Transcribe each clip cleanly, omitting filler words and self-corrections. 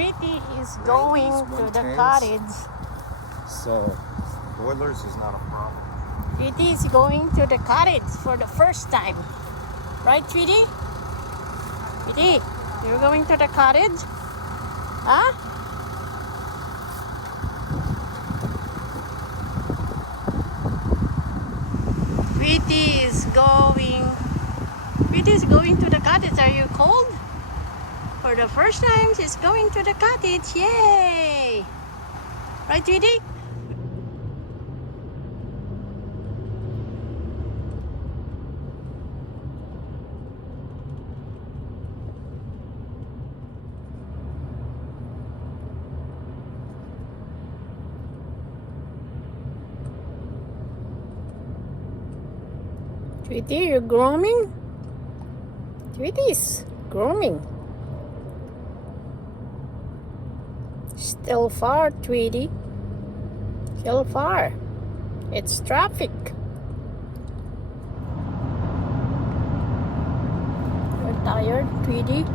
Tweetie is going to the cottage. So, boilers is not a problem. Tweetie is going to the cottage for the first time. Right, Tweetie? Tweetie, you're going to the cottage? Huh? Tweetie is going to the cottage. Are you cold? For the first time, she's going to the cottage. Yay! Right, Tweetie? Tweetie, you're grooming? Tweetie's grooming. Still far, Tweetie. Still far. It's traffic. You're tired, Tweetie?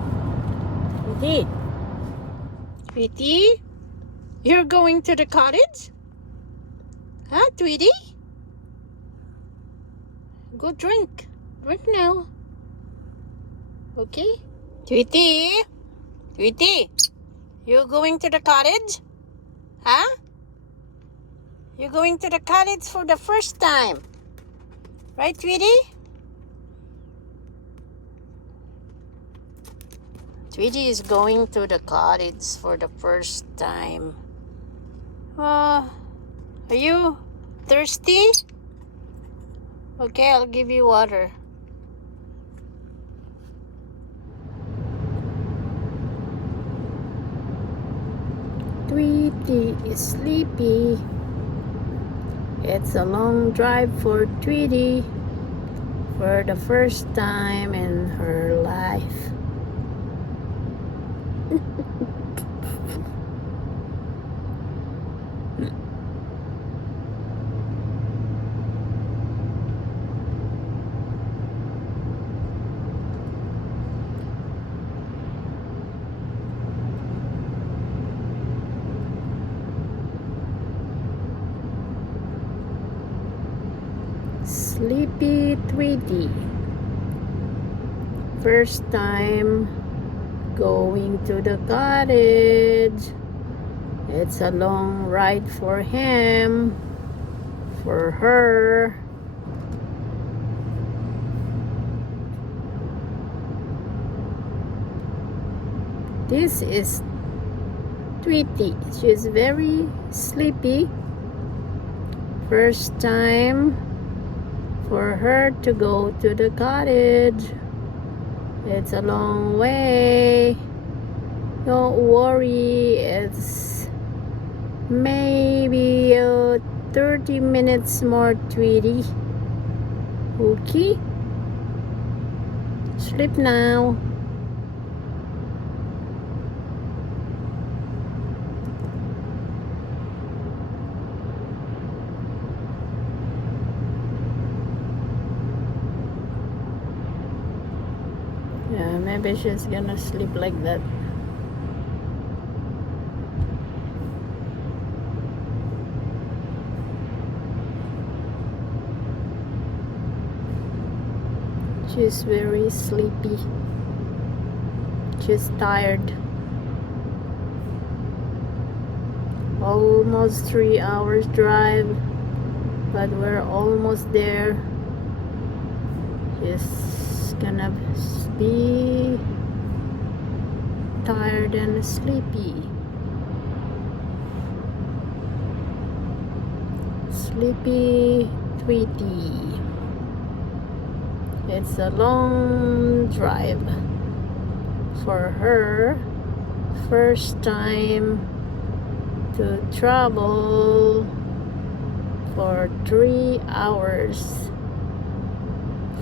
Tweetie? Tweetie? You're going to the cottage? Huh, Tweetie? Go drink. Drink now. Okay? Tweetie? Tweetie? You going to the cottage? Huh? You're going to the cottage for the first time. Right, Tweetie? Tweetie is going to the cottage for the first time. Are you thirsty? Okay, I'll give you water. Tweetie is sleepy. It's a long drive for Tweetie for the first time in her life. Sleepy Tweetie. First time going to the cottage. It's a long ride for him, for her. This is Tweetie. She's very sleepy. First time for her to go to the cottage. It's a long way. Don't worry, it's maybe 30 minutes more, Tweetie. Okay? Sleep now. Yeah, maybe she's gonna sleep like that. She's very sleepy. She's tired. Almost 3 hours drive, but we're almost there. She's gonna be tired and sleepy. Sleepy Tweetie. It's a long drive for her. First time to travel for 3 hours.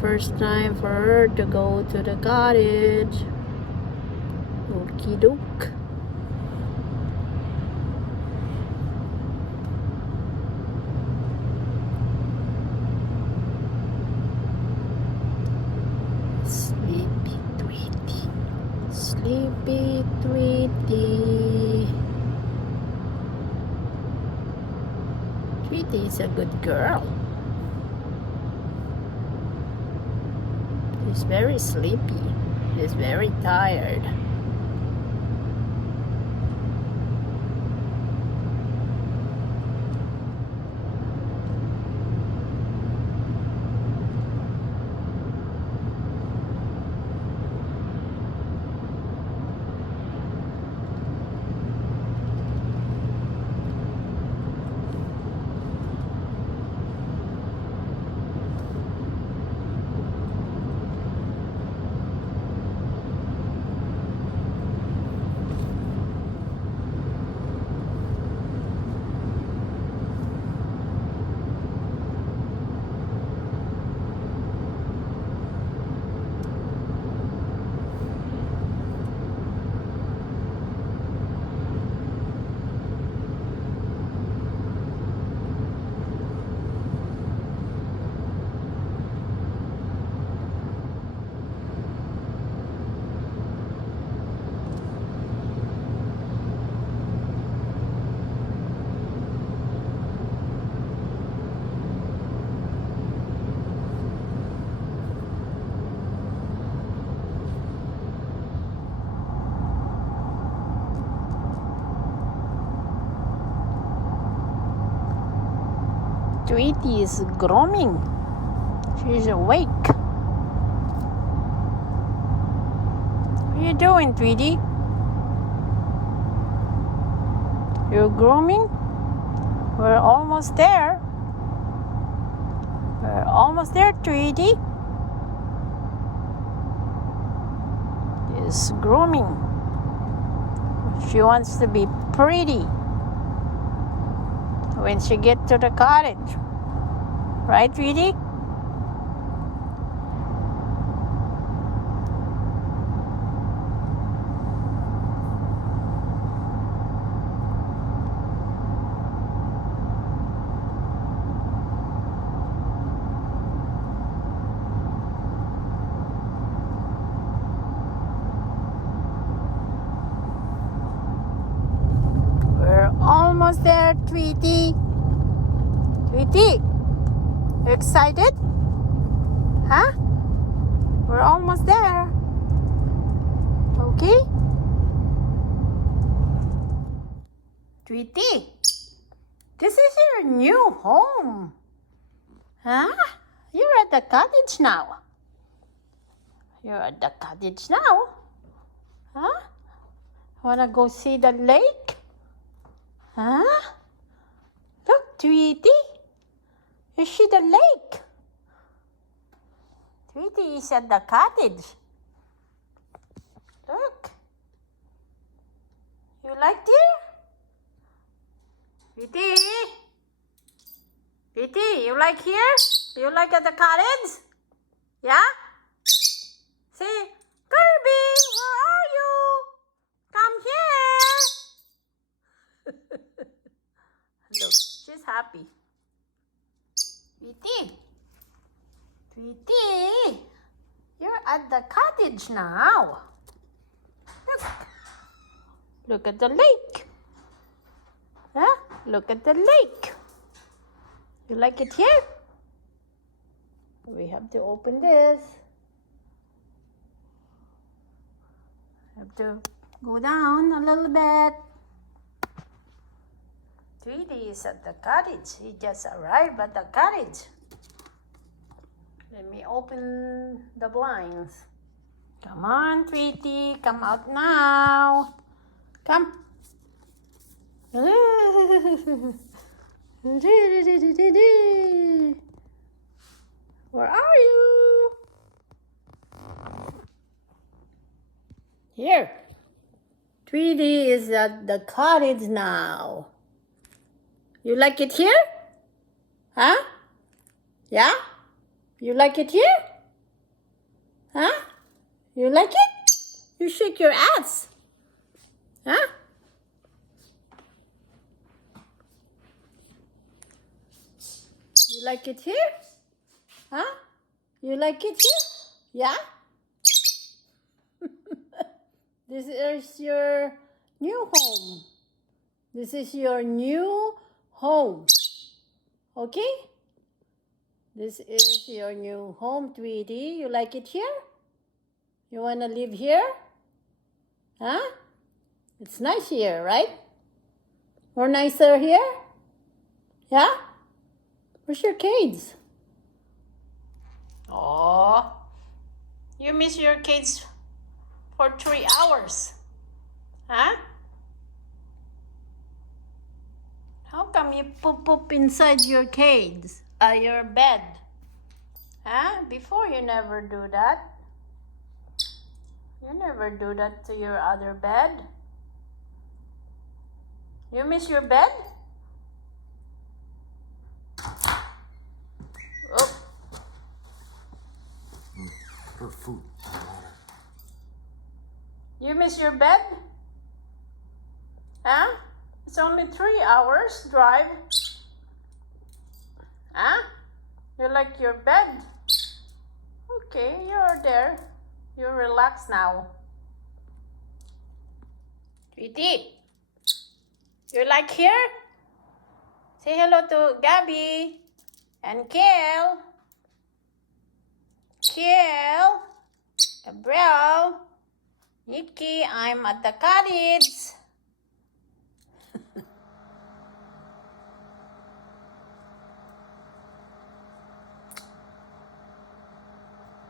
First time for her to go to the cottage. Okie doke. Sleepy Tweetie. Sleepy Tweetie. Tweetie is a good girl. She's very sleepy. She's very tired. Tweetie is grooming. She's awake. What are you doing, Tweetie? You're grooming? We're almost there. We're almost there, Tweetie. She's grooming. She wants to be pretty when she gets to the cottage. Right, Tweetie? We're almost there, Tweetie. Tweetie, you excited? Huh? We're almost there. Okay? Tweetie, this is your new home. Huh? You're at the cottage now. You're at the cottage now. Huh? Wanna go see the lake? Huh? Look, Tweetie. You see the lake? Tweetie is at the cottage. Look. You like it? Tweetie? Tweetie, you like here? You like at the cottage? Yeah? Say, Kirby, where are you? Come here. Look, she's happy. Tweetie, Tweetie, you're at the cottage now. Look at the lake. Huh? Look at the lake. You like it here? We have to open this. Have to go down a little bit. Tweetie is at the cottage. He just arrived at the cottage. Let me open the blinds. Come on, Tweetie. Come out now. Come. Where are you? Here. Tweetie is at the cottage now. You like it here? Huh? Yeah? You like it here? Huh? You like it? You shake your ass. Huh? You like it here? Huh? You like it here? Yeah? This is your new home. This is your new home. Okay? This is your new home, Tweetie. You like it here? You want to live here? Huh? It's nice here, right? More nicer here? Yeah? Where's your kids? Oh, you miss your kids for 3 hours. Huh? How come you poop inside your cage? Your bed? Huh? Before you never do that. You never do that to your other bed. You miss your bed? Oh, Her food. you miss your bed? Huh? It's only 3 hours drive. Huh? You like your bed? Okay, you're there. You relax now. Tweetie, you like here? Say hello to Gabby and Kale. Kale, Gabriel, Nikki, I'm at the cottage.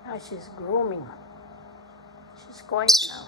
Now she's grooming. She's quiet now.